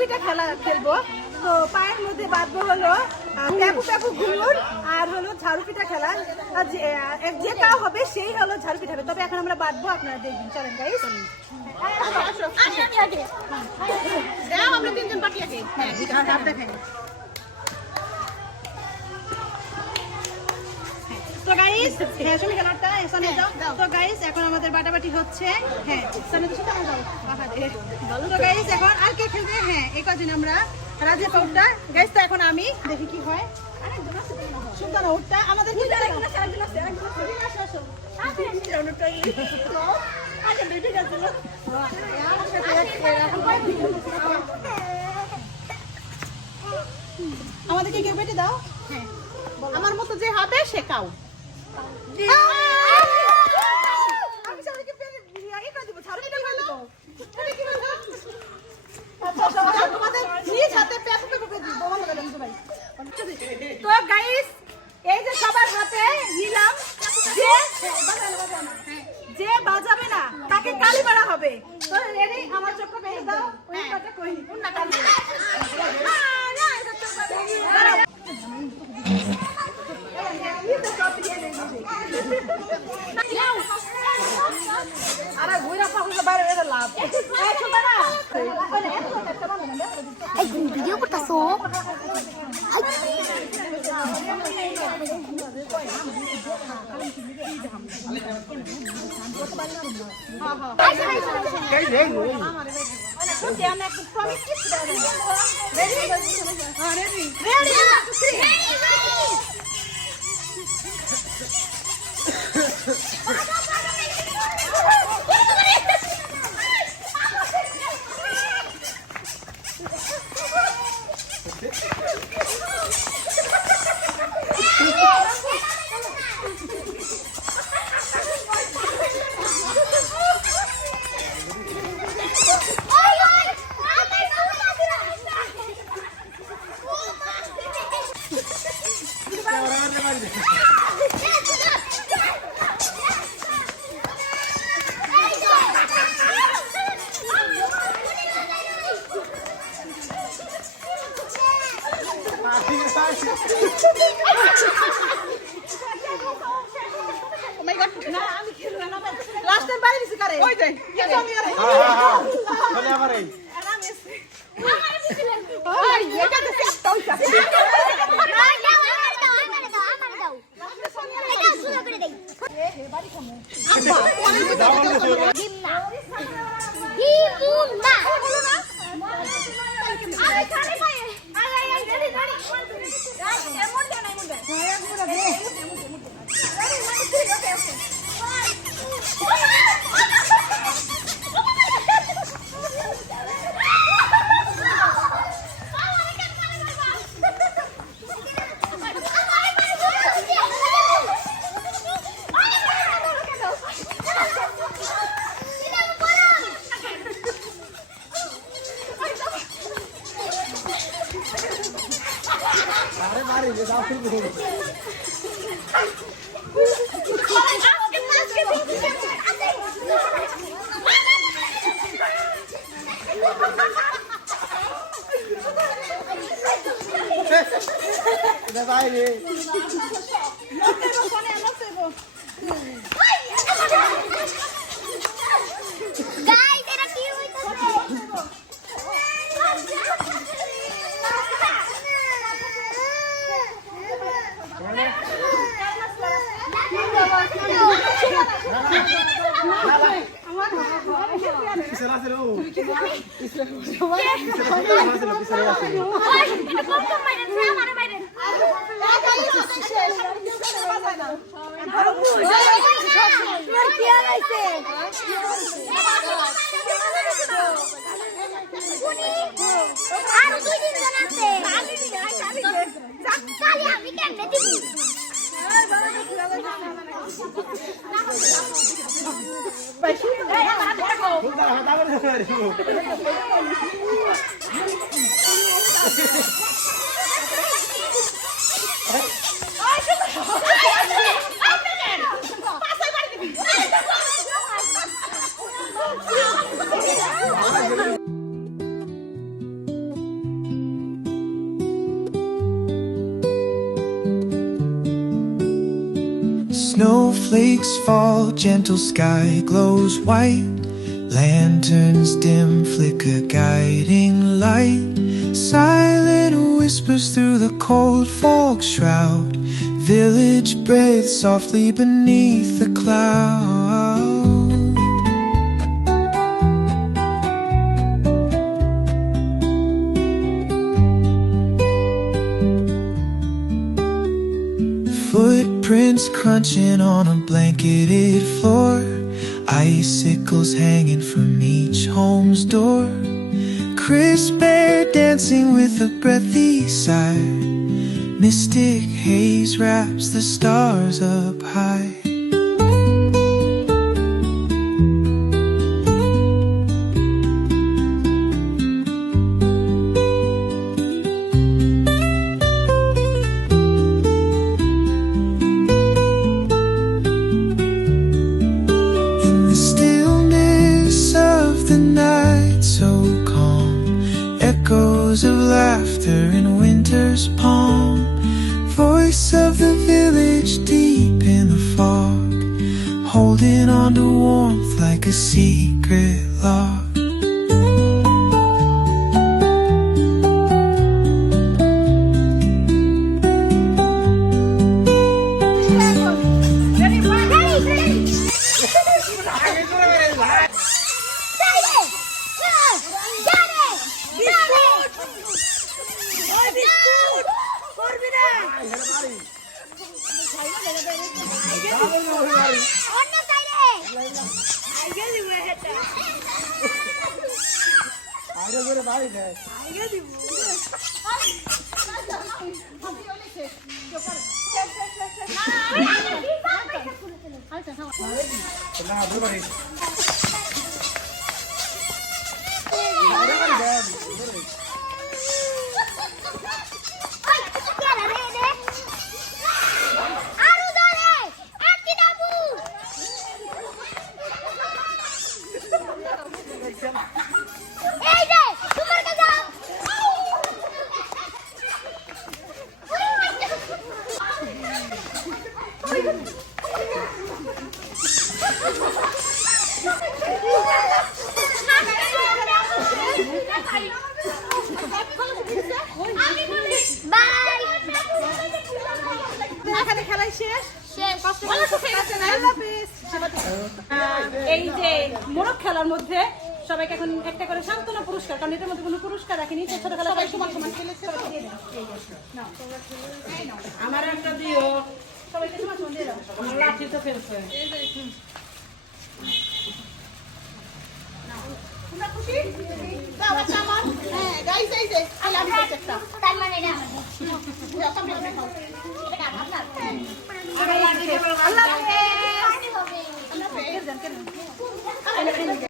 পিঠা খেলবো। তো পায়ের মধ্যে বাঁধবো হলো প্যাপু প্যাপু ঘুঙুর আর হলো ঝাড়ু পিঠা খেলা। যে কাউ হবে সেই হলো ঝাড়ু পিঠা হবে। তবে এখন আমরা বাঁধবো, আপনারা দেখবেন। চলেন গাইস। আমরা তিনজন বাকি আছি। তো গাইস, হ্যাঁ তুমি কালারটা এখানে দাও। তো গাইস এখন আমাদের বাটাবাটি হচ্ছে। হ্যাঁ সামনে তো সেটা দাও। তো গাইস এখন আর কে খেলবে? হ্যাঁ এই কজন আমরা রাজে পাউডটা। গাইস তো এখন আমি দেখি কি হয়। আরেকজন আছে সুলতান ওটা আমাদের কি করে কোন সারাদিন আছে একদম ফ্রি আসো। আপনি রাউন্ডটা এই নাও। আগে বেবি গেছিল। আমার সাথে এখন কয় আমাদেরকে কেউ বেটে দাও। হ্যাঁ আমার মতো যে হবে সে কাউ। আমি সবাইকে পেরে এই করে দেব। ছাড়ো এটা ভালো। এটা কি ভালো? আচ্ছা তোমাদের নিজ হাতে প্যাক করে দিব। ভালো করে দিতে ভাই। তো গাইস এই যে সবার হাতে নিলাম, যে বাজাবে না তাকে কালি মারা হবে। তো রেডি? আমার চোখটা বের দাও। ওই কথা কই না কালি। না এটা তো দাঁড়াও। আরে ঘুরা পাখা বাইরে এটা লাভ। এই ছোট না এই ভিডিও করতেছো। Snowflakes fall, gentle sky glows white. Lanterns dim, flicker guiding light. Silent whispers through the cold fog shroud. Village breathes softly beneath the cloud. Footprints crunching on a blanketed floor. Icicles hanging from each home's door. Crisp air dancing with a breathy sigh. Mystic haze wraps the stars up high. In the stillness of the night so calm, echoes of laughter in winter's palm. Voice of the village deep in the fog, holding on to warmth like a secret lock. এখানে খেলাই শেষ। এই যে মোরগ খেলার মধ্যে সবাইকে এখন একটা করে সান্ত্বনা পুরস্কার, কারণ এটার মধ্যে কোনো পুরস্কার রাখিনি। ছোট খেলা সবাই সমান সমান খেলেছে। আমার একটা দিও, সবাইকে সমান সমান দিয়ে দাও। আমার লাঠি তো ফেলছে। তোমরা খুশি? দাও একটা আমার। হ্যাঁ গাইস এই যে আমি দিচ্ছি একটা। তার মানে এটা সামনে দেখাও। এটা আপনার আল্লাহ হাফেজ। পানি হবে আল্লাহ হাফেজ।